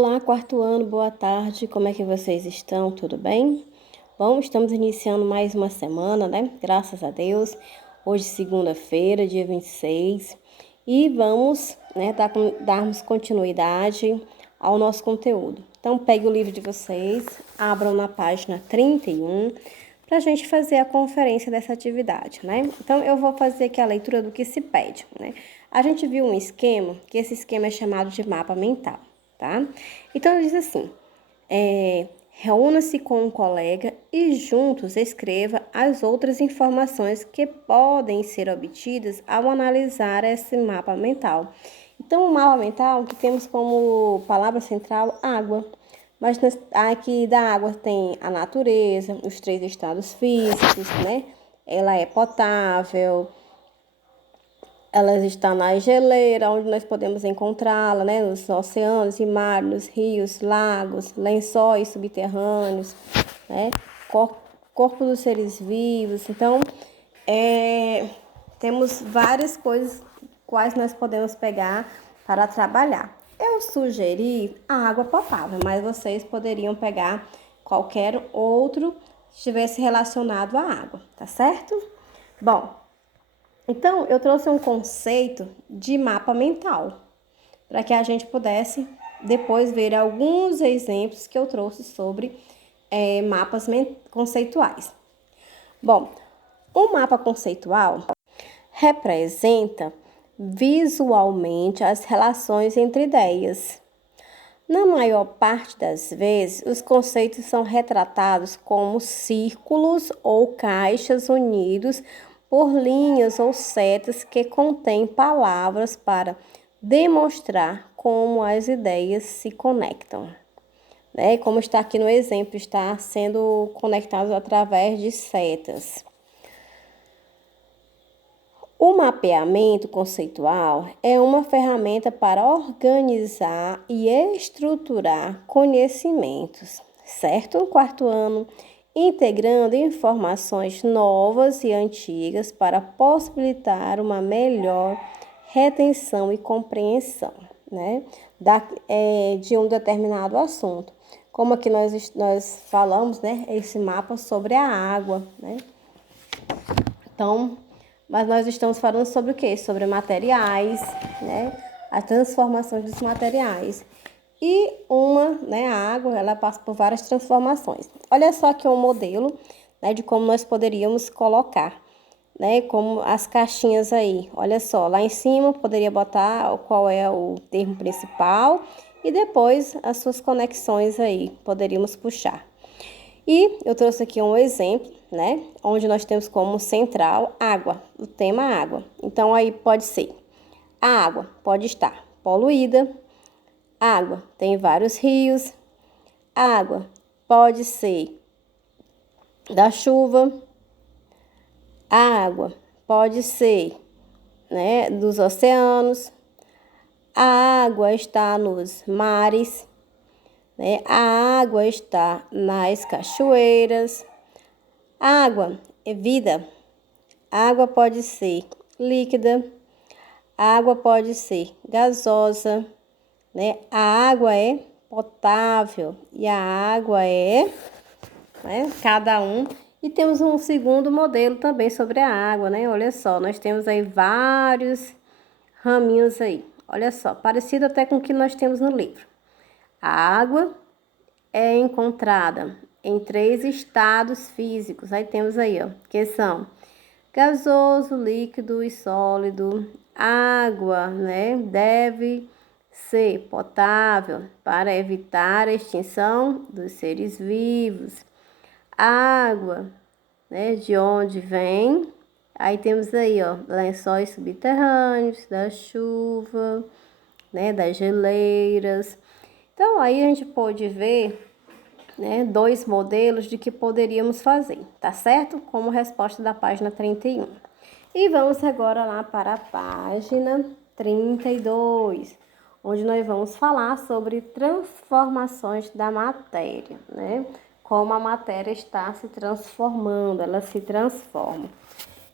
Olá, quarto ano, boa tarde, como é que vocês estão? Tudo bem? Bom, estamos iniciando mais uma semana, né? Graças a Deus. Hoje, segunda-feira, dia 26, e vamos, né, darmos continuidade ao nosso conteúdo. Então, pegue o livro de vocês, abram na página 31, para a gente fazer a conferência dessa atividade, né? Então, eu vou fazer aqui a leitura do que se pede, né? A gente viu um esquema, que esse esquema é chamado de mapa mental, tá? Então, ele diz assim, reúna-se com um colega e juntos escreva as outras informações que podem ser obtidas ao analisar esse mapa mental. Então, o mapa mental que temos como palavra central água. Mas aqui da água tem a natureza, os 3 estados físicos, né? Ela é potável, ela está na geleira, onde nós podemos encontrá-la, né? Nos oceanos e mares, nos rios, lagos, lençóis subterrâneos, né? Corpo dos seres vivos. Então, temos várias coisas quais nós podemos pegar para trabalhar. Eu sugeri a água potável, mas vocês poderiam pegar qualquer outro que estivesse relacionado à água, tá certo? Bom, então eu trouxe um conceito de mapa mental, para que a gente pudesse depois ver alguns exemplos que eu trouxe sobre mapas conceituais. Bom, o mapa conceitual representa visualmente as relações entre ideias. Na maior parte das vezes, os conceitos são retratados como círculos ou caixas unidos por linhas ou setas que contêm palavras para demonstrar como as ideias se conectam. Né? Como está aqui no exemplo, está sendo conectado através de setas. O mapeamento conceitual é uma ferramenta para organizar e estruturar conhecimentos, certo? Quarto ano, integrando informações novas e antigas para possibilitar uma melhor retenção e compreensão, né? De um determinado assunto. Como aqui nós falamos, né? Esse mapa sobre a água, né? Então, mas nós estamos falando sobre o quê? Sobre materiais, né? As transformações dos materiais. E a água, ela passa por várias transformações. Olha só aqui um modelo, né, de como nós poderíamos colocar, né? Como as caixinhas aí. Olha só, lá em cima poderia botar qual é o termo principal e depois as suas conexões aí, poderíamos puxar. E eu trouxe aqui um exemplo, né? Onde nós temos como central água, o tema água. Então, aí pode ser, a água pode estar poluída, água tem vários rios, água pode ser da chuva, a água pode ser, né, dos oceanos, a água está nos mares, né? A água está nas cachoeiras. A água é vida. A água pode ser líquida. A água pode ser gasosa, né? A água é potável e a água é, né, cada um. E temos um segundo modelo também sobre a água, né? Olha só, nós temos aí vários raminhos aí. Olha só, parecido até com o que nós temos no livro. A água é encontrada em 3 estados físicos. Aí temos aí, ó, que são gasoso, líquido e sólido. Água, né, deve ser potável para evitar a extinção dos seres vivos. Água, né, de onde vem? Aí temos aí, ó, lençóis subterrâneos, da chuva, né, das geleiras. Então, aí a gente pode ver, né, 2 modelos de que poderíamos fazer, tá certo? Como resposta da página 31. E vamos agora lá para a página 32, onde nós vamos falar sobre transformações da matéria, né? Como a matéria está se transformando, ela se transforma.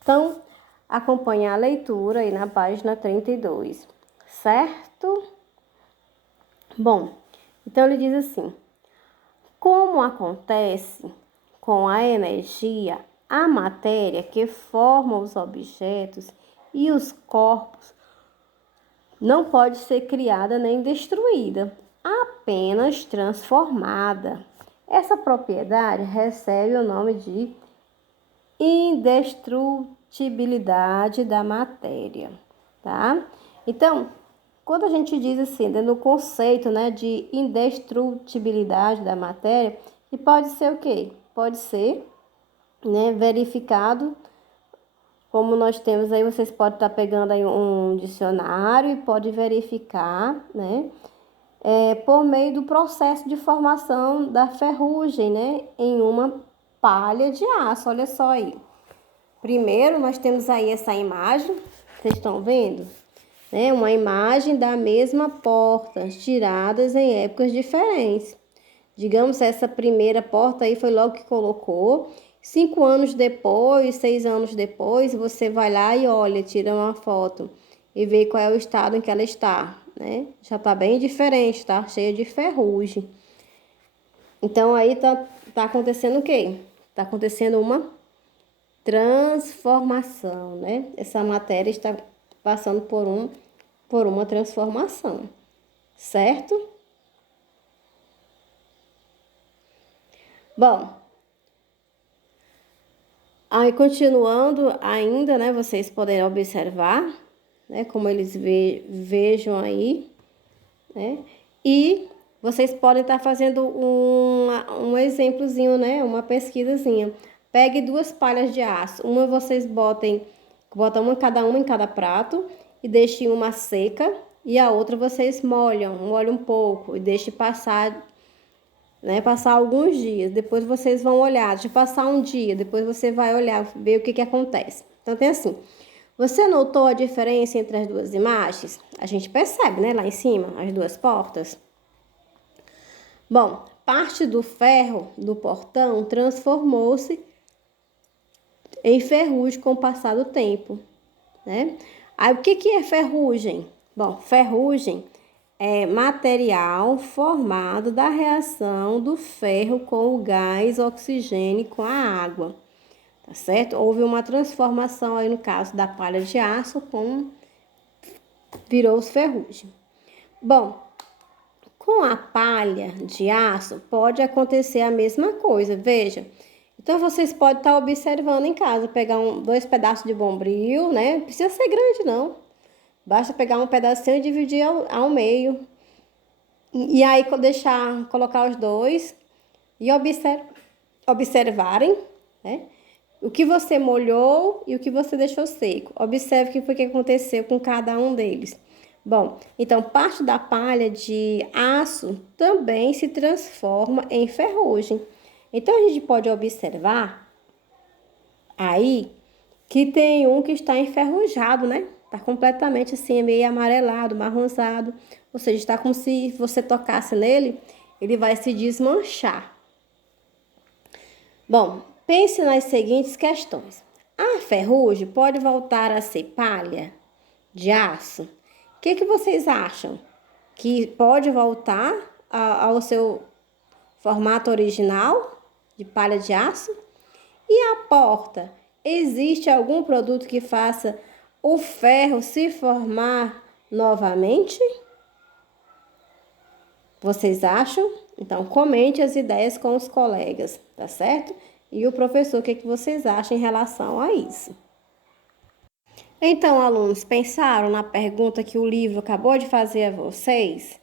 Então, acompanhe a leitura aí na página 32, certo? Bom, Então, ele diz assim: como acontece com a energia, a matéria que forma os objetos e os corpos não pode ser criada nem destruída, apenas transformada. Essa propriedade recebe o nome de indestrutibilidade da matéria, tá? Então, quando a gente diz assim, no conceito, né, de indestrutibilidade da matéria, e pode ser o quê? Pode ser, né, verificado, como nós temos aí, vocês podem estar pegando aí um dicionário e pode verificar, né, por meio do processo de formação da ferrugem, né, em uma palha de aço. Olha só aí. Primeiro, nós temos aí essa imagem, vocês estão vendo? Né? Uma imagem da mesma porta, tiradas em épocas diferentes. Digamos, essa primeira porta aí foi logo que colocou. 5 anos depois, 6 anos depois, você vai lá e olha, tira uma foto e vê qual é o estado em que ela está, né? Já tá bem diferente, tá? Cheia de ferrugem. Então, aí tá acontecendo o quê? Tá acontecendo uma transformação, né? Essa matéria está passando por uma transformação, certo? Bom, aí continuando ainda, né? Vocês podem observar, né? Como eles vejam aí, né? E vocês podem estar fazendo um exemplozinho, né? Uma pesquisazinha. Pegue 2 palhas de aço. Uma vocês botam uma cada uma em cada prato e deixem uma seca e a outra vocês molham um pouco e deixem passar, né? Passar alguns dias. Depois vocês vão olhar, de passar um dia, depois você vai olhar, ver o que acontece. Então tem assim. Você notou a diferença entre as 2 imagens? A gente percebe, né? Lá em cima, as 2 portas. Bom, parte do ferro do portão transformou-se em ferrugem com o passar do tempo, né? Aí, o que é ferrugem? Bom, ferrugem é material formado da reação do ferro com o gás oxigênio com a água, tá certo? Houve uma transformação aí no caso da palha de aço virou ferrugem. Bom, com a palha de aço pode acontecer a mesma coisa, veja. Então, vocês podem estar observando em casa, pegar 2 pedaços de bombril, né? Não precisa ser grande, não. Basta pegar um pedacinho e dividir ao meio. E aí, colocar os 2 e observarem, né? O que você molhou e o que você deixou seco. Observe o que foi que aconteceu com cada um deles. Bom, então parte da palha de aço também se transforma em ferrugem. Então a gente pode observar aí que tem um que está enferrujado, né? Tá completamente assim, meio amarelado, marronzado. Ou seja, está como se você tocasse nele, ele vai se desmanchar. Bom, pense nas seguintes questões. A ferrugem pode voltar a ser palha de aço? O que vocês acham? Que pode voltar ao seu formato original de palha de aço? E a porta? Existe algum produto que faça o ferro se formar novamente? Vocês acham? Então, comente as ideias com os colegas, tá certo? E o professor, o que vocês acham em relação a isso? Então, alunos, pensaram na pergunta que o livro acabou de fazer a vocês?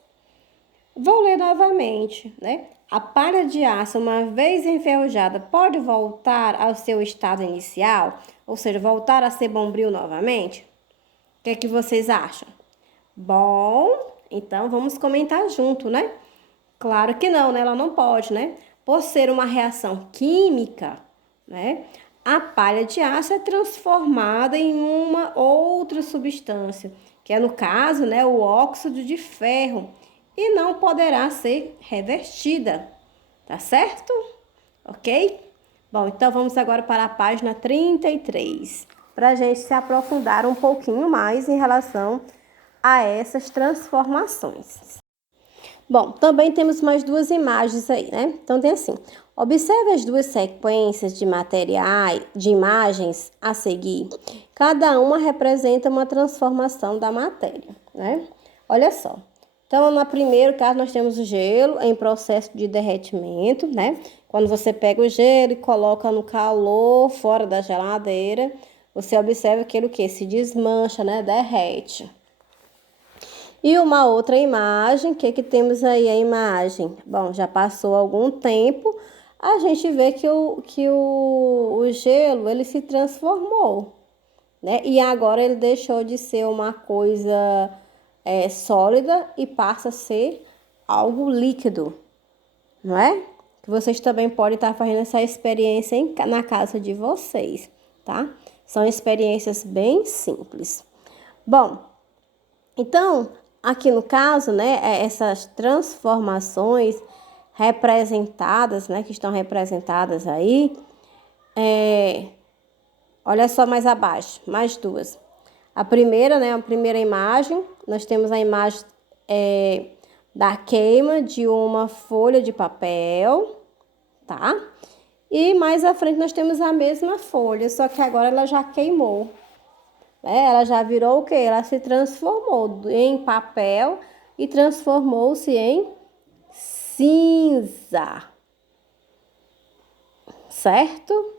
Vou ler novamente, né? A palha de aço, uma vez enferrujada, pode voltar ao seu estado inicial? Ou seja, voltar a ser bombril novamente? O que vocês acham? Bom, então vamos comentar junto, né? Claro que não, né? Ela não pode, né? Por ser uma reação química, né? A palha de aço é transformada em uma outra substância, que é no caso, né, o óxido de ferro, e não poderá ser revertida, tá certo? Ok? Bom, então vamos agora para a página 33, para a gente se aprofundar um pouquinho mais em relação a essas transformações. Bom, também temos mais duas imagens aí, né? Então, tem assim, observe as duas sequências de materiais, de imagens a seguir. Cada uma representa uma transformação da matéria, né? Olha só. Então, no primeiro caso, nós temos o gelo em processo de derretimento, né? Quando você pega o gelo e coloca no calor, fora da geladeira, você observa que ele o quê? Se desmancha, né? Derrete. E uma outra imagem, o que temos aí a imagem? Bom, já passou algum tempo, a gente vê que o gelo, ele se transformou, né? E agora ele deixou de ser uma coisa sólida e passa a ser algo líquido, não é? Que vocês também podem estar fazendo essa experiência na casa de vocês, tá? São experiências bem simples. Bom, então, aqui no caso, né, essas transformações representadas, né, que estão representadas aí, olha só mais abaixo, mais duas. A primeira, né, a primeira imagem, nós temos a imagem da queima de uma folha de papel, tá? E mais à frente nós temos a mesma folha, só que agora ela já queimou. Ela já virou o quê? Ela se transformou em papel e transformou-se em cinza. Certo?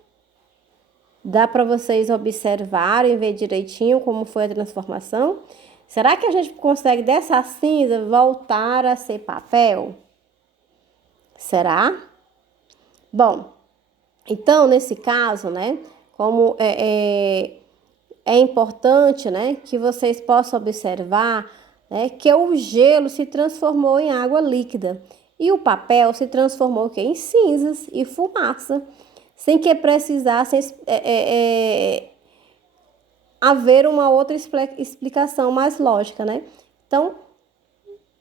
Dá para vocês observarem e ver direitinho como foi a transformação? Será que a gente consegue dessa cinza voltar a ser papel? Será? Bom, então nesse caso, né, como é importante, né, que vocês possam observar, né, que o gelo se transformou em água líquida e o papel se transformou em cinzas e fumaça, sem que precisasse haver uma outra explicação mais lógica, né? Então,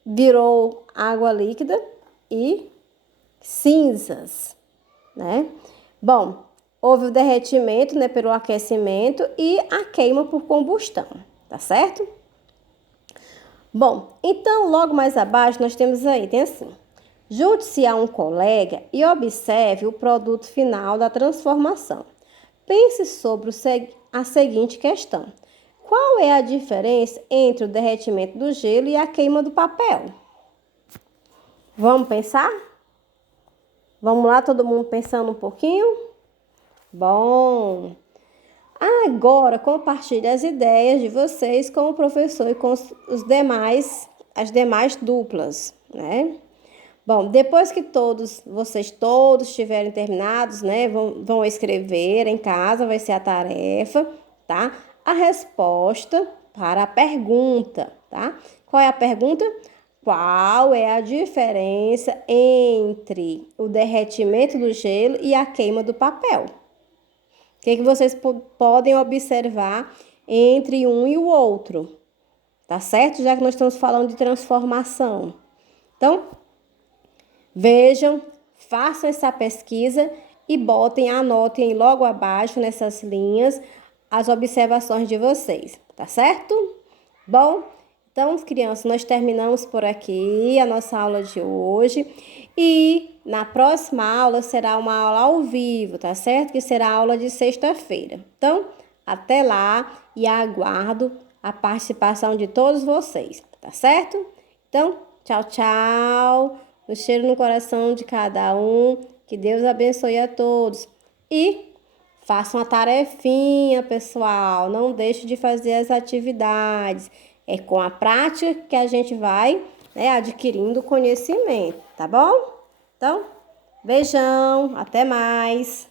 virou água líquida e cinzas, né? Bom, houve o derretimento, né, pelo aquecimento e a queima por combustão, tá certo? Bom, então logo mais abaixo nós temos aí, tem assim: junte-se a um colega e observe o produto final da transformação. Pense sobre a seguinte questão: qual é a diferença entre o derretimento do gelo e a queima do papel? Vamos pensar? Vamos lá, todo mundo pensando um pouquinho? Bom, agora compartilhe as ideias de vocês com o professor e com as demais duplas, né? Bom, depois que vocês todos tiverem terminados, né, vão escrever em casa, vai ser a tarefa, tá? A resposta para a pergunta, tá? Qual é a pergunta? Qual é a diferença entre o derretimento do gelo e a queima do papel? O que vocês podem observar entre um e o outro? Tá certo? Já que nós estamos falando de transformação. Então, vejam, façam essa pesquisa e anotem logo abaixo nessas linhas as observações de vocês, tá certo? Bom, então, crianças, nós terminamos por aqui a nossa aula de hoje e na próxima aula será uma aula ao vivo, tá certo? Que será a aula de sexta-feira. Então, até lá e aguardo a participação de todos vocês, tá certo? Então, tchau, tchau. Um cheiro no coração de cada um. Que Deus abençoe a todos. E façam a tarefinha, pessoal. Não deixe de fazer as atividades. É com a prática que a gente vai, né, adquirindo conhecimento, tá bom? Então, beijão, até mais.